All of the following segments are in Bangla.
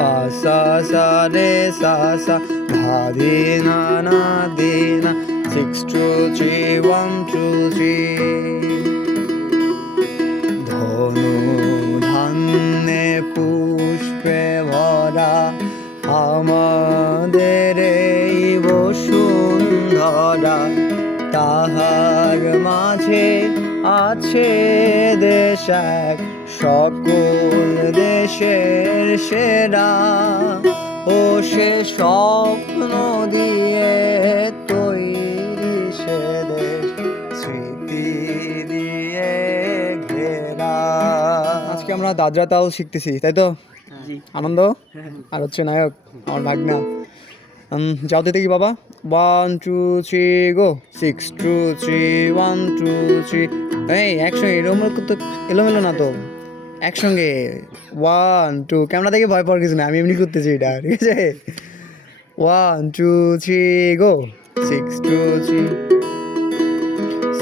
পা সা সা রে সা সা ধা ধি না না দি না 6 2 3 1 2 3 ধনু ধান্যে পুষ্পে ভরা আমাদের এই বসুন্ধরা তাহার মাঝে আছে দেশ এক সকল দেশের সেরা ও সে স্বপ্ন দিয়ে তৈরি সে দেশ স্মৃতি দিয়ে ঘেরা। আজকে আমরা দাদরা তাল শিখতেছি, তাই তো? আনন্দ আর হচ্ছে নায়ক আমার ভাগনা। যাও দিতে কি বাবা 1 2 3 গো 6 2 3 1 2 3 এই একসঙ্গে এরকম তো এলোমেলো না তো, একসঙ্গে 1 2 ক্যামেরা দেখে ভয় পাওয়ার কিছু না, আমি এমনি করতেছি এটা, ঠিক আছে? 1 2 3 গো 6 2 3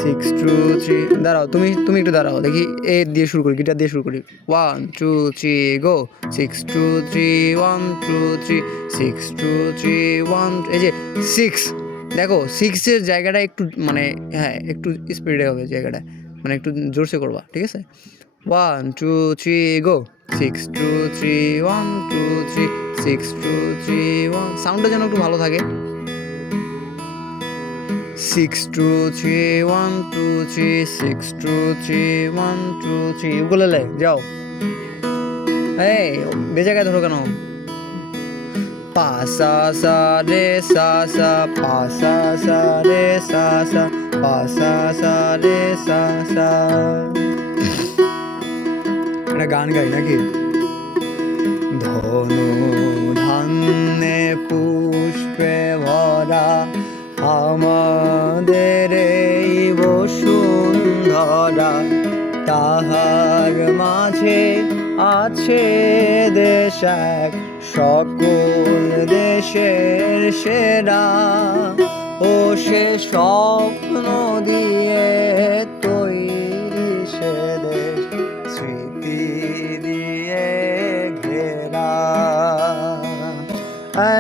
6 2 3 দাঁড়াও, তুমি একটু দাঁড়াও দেখি, এ দিয়ে শুরু করি, গিটার দিয়ে শুরু করি 1 2 3 গো 6 2 3 1 2 3 6 2 3 1 এই যে 6, দেখো 6 এর জায়গাটা একটু মানে হ্যাঁ একটু স্পিডে হবে জায়গাটা, মানে একটু জোরসে করবা, ঠিক আছে? 1 2 3 গো 6 2 3 1 2 3 6 2 3 1, সাউন্ডটা যেন একটু ভালো থাকে। 6 2 3 1 2 3 6 2 3 1 2 3 উকুলেলে যাও। এই বেজায়গায় ধরো কেন? পা সা সা রে সা সা পা সা সা রে সা সা পা সা সা রে সা সা। একটা গান গাই নাকি? ধনু ধান্যে পুষ্পে ভরা আমাদের এই বসুন্ধরা তাহার মাঝে আছে দেশ এক সকল দেশের সেরা ও সে স্বপ্ন দিয়ে তৈরি সে দেশ স্মৃতি দিয়ে ঘেরা।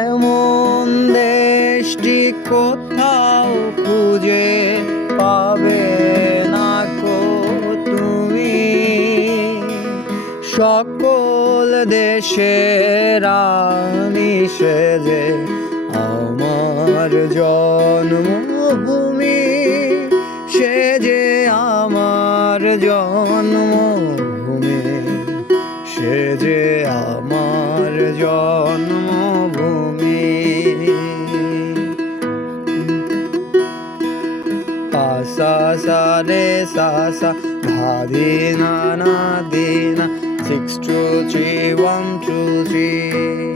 এমন দেশটি কোথাও খুঁজে পাবে না কো তুমি, সকল দেশের রানী সেজে আমার জন্মভূমি, সে যে আমার জন্মভূমি, সে যে আমার জন্মভূমি। পা সা সা রে সা সা ধা ধি না না দি না 6 2 3 1 2 3